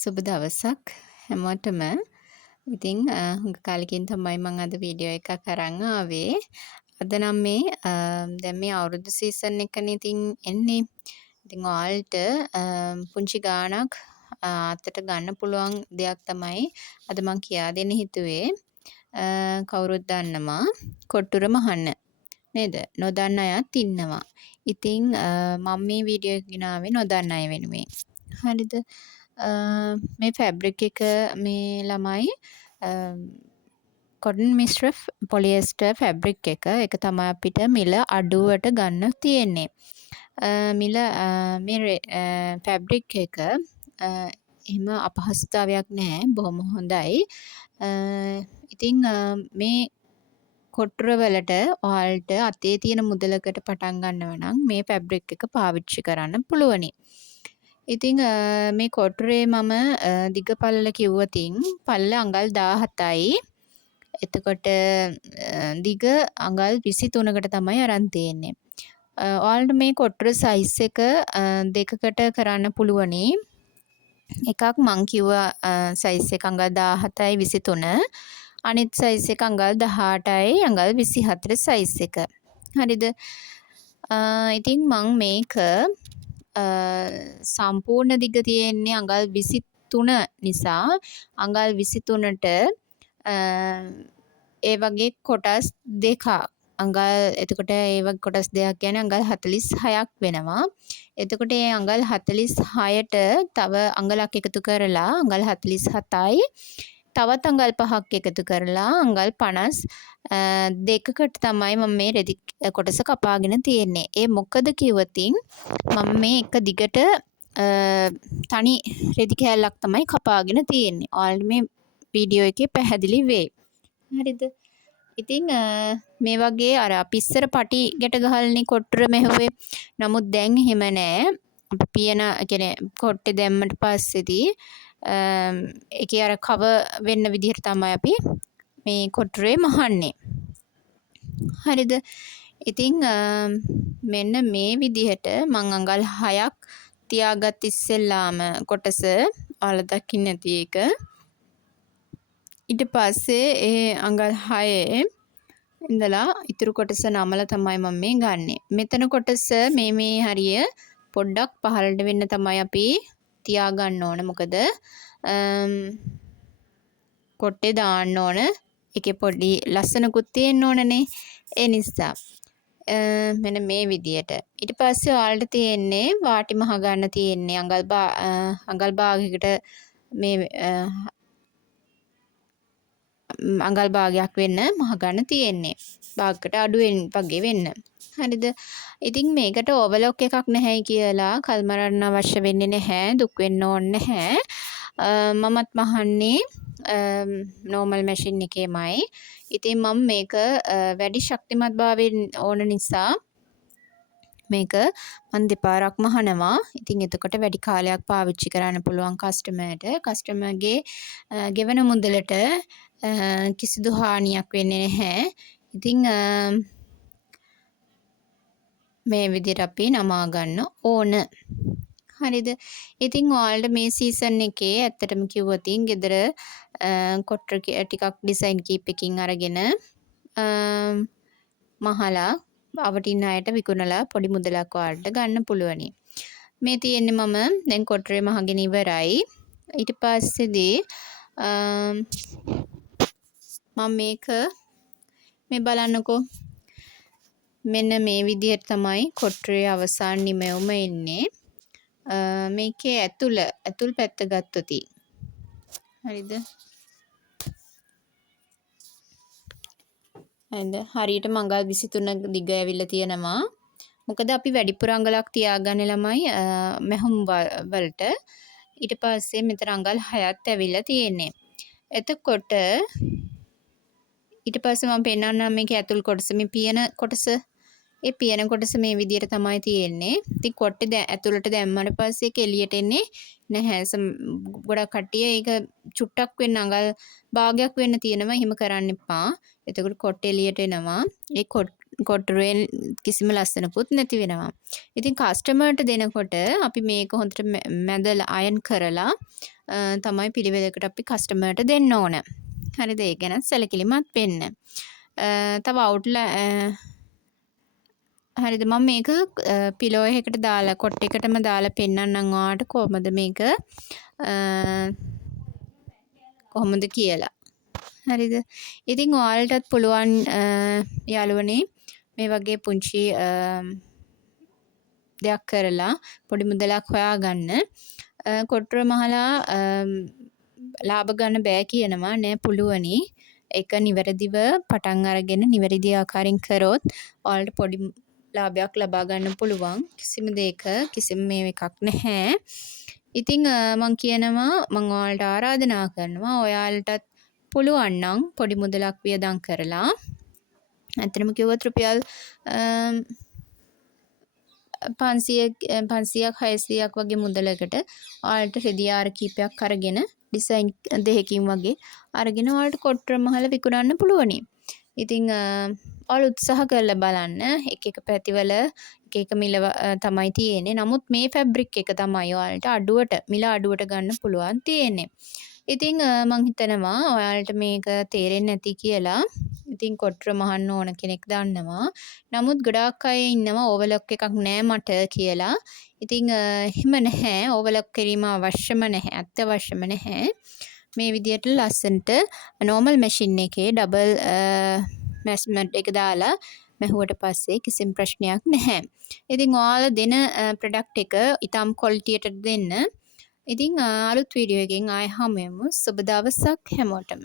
සුබ දවසක් හැමෝටම. ඉතින් හුඟ කාලෙකින් තමයි මම අද වීඩියෝ එකක් අරන් ආවේ. අද නම් මේ දැන් මේ අවුරුදු සීසන් එකනේ ඉතින් එන්නේ. ඉතින් ඔයාලට පුංචි ගාණක් අතට ගන්න පුළුවන් දෙයක් තමයි අද මම කියා දෙන්න හිතුවේ. කවුරුත් දන්නවා කොට්ටුර මහන්න නේද? නොදන්න අයත් ඉන්නවා. ඉතින් මම මේ වීඩියෝ එක ගෙනාවේ නොදන්න අය වෙනුවෙන්. හරිද? මේ ෆැබ්‍රික් එක මේ ළමයි කොටන් මිශ්‍ර පොලියස්ටර් ෆැබ්‍රික් එක. ඒක තමයි අපිට මිල අඩුවට ගන්න තියෙන්නේ. මිල මේ ෆැබ්‍රික් එක එහෙම අපහසුතාවයක් නැහැ. බොහොම හොඳයි. ඉතින් මේ කොට්ටුර වලට ඔයාලට අතේ තියෙන මුදලකට පටන් ගන්නව නම් මේ ෆැබ්‍රික් එක පාවිච්චි කරන්න පුළුවනි. ඉතින් මේ කොට්ටුරේ මම දිග පළල කිව්වතින් පළල අඟල් 17යි. එතකොට දිග අඟල් 23කට තමයි අරන් තියෙන්නේ. ඔයාලට මේ කොට්ටුර සයිස් එක දෙකකට කරන්න පුළුවනි. එකක් මං කිව්වා සයිස් එක අඟල් 17යි 23. අනිත් සයිස් එක අඟල් 18යි අඟල් 24 සයිස් එක. හරිද? ඉතින් මං මේක සම්පූර්ණ දිග තියෙන්නේ අඟල් 23 නිසා අඟල් 23ට ඒ වගේ කොටස් දෙකක් එතකොට ඒ වගේ කොටස් දෙකක් කියන්නේ අඟල් 46ක් වෙනවා. එතකොට මේ අඟල් 46ට තව අඟලක් එකතු කරලා අඟල් 47යි. තවත් අඟල් 5ක් එකතු කරලා අඟල් 52කට තමයි මම මේ රෙදි කොටස කපාගෙන තියෙන්නේ. ඒ මොකද කිව්වතින් මම මේ එක දිගට තනි රෙදි කෑල්ලක් තමයි කපාගෙන තියෙන්නේ. ඔයාලට මේ වීඩියෝ එකේ පැහැදිලි වෙයි. හරිද? ඉතින් මේ වගේ අර අපි ඉස්සර පටි ගැට ගහල්නේ කොට්ටුර මෙහුවේ. නමුත් දැන් එහෙම නෑ. අපි පියන කියන්නේ කොට්ටේ දැම්මට පස්සේදී ඒකේ අර කව වෙන්න විදිහට තමයි අපි මේ කොට්ටුරේ මහන්නේ. හරිද? ඉතින් මෙන්න මේ විදිහට මං අඟල් 6ක් තියාගත් ඉස්සෙල්ලාම කොටස ඔයාලා දකින්න ඇති එක. ඊට පස්සේ ඒ අඟල් 6 ඉඳලා ඉතුරු කොටස නමලා තමයි මම මේ ගන්නෙ. මෙතන කොටස මේ හරිය පොඩ්ඩක් පහළට වෙන්න තමයි අපි තියාගන්න ඕන. මොකද කොට්ටේ දාන්න ඕන. ඒකේ පොඩි ලස්සනකුත් තියෙන්න ඕනනේ. ඒ නිසා මෙන්න මේ විදියට. ඊට පස්සේ ඔයාලට තියෙන්නේ වාටි මහ ගන්න තියෙන්නේ අඟල් භාගයකට මේ අඟල් භාගයක් වෙන්න මහ ගන්න තියෙන්නේ. භාගයකට අඩු වගේ වෙන්න. හරිද? ඉතින් මේකට ඕවර්ලොක් එකක් නැහැයි කියලා කල්මරන්න අවශ්‍ය වෙන්නේ නැහැ. දුක් වෙන්න ඕනේ නැහැ. මමත් මහන්නේ නෝමල් මැෂින් එකේමයි. ඉතින් මම මේක වැඩි ශක්තිමත් භාවයෙන් ඕන නිසා මේක මම දෙපාරක් මහනවා. ඉතින් එතකොට වැඩි කාලයක් පාවිච්චි කරන්න පුළුවන් කස්ටමර්ට. කස්ටමර්ගේ ගෙවන මුදලට කිසිදු හානියක් වෙන්නේ නැහැ. ඉතින් මේ විදිහට අපි නමා ගන්න ඕන. හරිද? ඉතින් ඔයාලට මේ සීසන් එකේ ඇත්තටම කිව්වොතින් ගෙදර කොට්ටර ටිකක් ඩිසයින් කීපකින් අරගෙන මහලා අවටින් අයට විකුණලා පොඩි මුදලක් ඔයාලට ගන්න පුළුවනි. මේ තියෙන්නේ මම දැන් කොට්ටරේ මහගෙන ඉවරයි. ඊට පස්සේදී මම මේක මේ බලන්නකෝ. මෙන්න මේ විදිහට තමයි කොට්ටරේ අවසාන නිමැවුම එන්නේ. මේකේ ඇතුල් පැත්ත ගත්තොත් හරිද? හරියට අඟල් 23 දිග ඇවිල්ලා තියෙනවා. මොකද අපි වැඩිපුර අඟලක් තියාගන්නේ ළමයි මැහුම් වලට. ඊට පස්සේ මෙතන අඟල් 6ක් ඇවිල්ලා තියෙන්නේ. එතකොට ඊට පස්සේ මම පෙන්නන්නම් මේකේ ඇතුල් කොටස මේ පියන කොටස. ඒ පියන කොටස මේ විදිහට තමයි තියෙන්නේ. ඉතින් කොට්ටේ ඇතුළට දැම්මම පස්සේ ඒක එළියට එන්නේ නැහැ. ගොඩක් කට්ටිය ඒක චුට්ටක් වෙන්න අඟල් භාගයක් වෙන්න තියෙනවා. එහෙම කරන්න එපා. එතකොට කොට්ටේ එළියට එනවා. ඒ කොට්ටුරේ කිසිම ලස්සනකුත් නැති වෙනවා. ඉතින් කස්ටමර්ට දෙනකොට අපි මේක හොඳට මැදලා අයන් කරලා තමයි පිළිවෙලකට අපි කස්ටමර්ට දෙන්න ඕන. හරිද? ඒ ගැන සැලකිලිමත් වෙන්න. තව හරිද? මම මේක පිලෝ එකකට දාලා කොට් එකටම දාලා පෙන්නන්නම් ඔයාලට කොහොමද මේක කොහොමද කියලා. හරිද? ඉතින් ඔයාලටත් පුළුවන් යාළුවනේ මේ වගේ පුංචි දෙයක් කරලා පොඩි මුදලක් හොයාගන්න. කොට්ටුර මහලා ලාභ ගන්න බෑ කියනවා නෑ පුළුවනි. ඒක නිවැරදිව පටන් අරගෙන නිවැරදි ආකාරයෙන් කරොත් ඔයාලට පොඩි ලාභයක් ලබා ගන්න පුළුවන්. කිසිම දෙයක කිසිම මේ එකක් නැහැ. ඉතින් මම කියනවා මම ඔයාලට ආරාධනා කරනවා ඔයාලටත් පුළුවන් නම් පොඩි මුදලක් වියදම් කරලා ඇත්තටම කිව්වොත් රුපියල් 500ක් 600ක් වගේ මුදලකට ඔයාලට රෙදි ආර කීපයක් අරගෙන ඩිසයින් දෙකකින් වගේ අරගෙන ඔයාලට කොට්ටුර මහල විකුණන්න පුළුවනි. ඉතින් ඔයාලා උත්සාහ කරලා බලන්න. එක පැතිවල එක මිල තමයි තියෙන්නේ. නමුත් මේ ෆැබ්‍රික් එක තමයි ඔයාලට අඩුවට මිල අඩුවට ගන්න පුළුවන් තියෙන්නේ. ඉතින් මං හිතනවා ඔයාලට මේක තේරෙන්නේ නැති කියලා. ඉතින් කොට්ටුර මහන්න ඕන කෙනෙක් දන්නවා. නමුත් ගොඩාක් අය ඉන්නවා ඕවර්ලොක් එකක් නෑ මට කියලා. ඉතින් එහෙම නැහැ. ඕවර්ලොක් කිරීම අවශ්‍යම නැහැ. අත්‍යවශ්‍යම නැහැ. මේ විදියට ලස්සනට නෝමල් මැෂින් එකේ ඩබල් මැස්මට් එක දාලා මැහුවට පස්සේ කිසිම ප්‍රශ්නයක් නැහැ. ඉතින් ඔයාලා දෙන ප්‍රොඩක්ට් එක ඊටම් ක්වොලිටියට දෙන්න. ඉතින් අලුත් වීඩියෝ එකකින් ආයෙ හමු වෙමු. සුබ දවසක් හැමෝටම.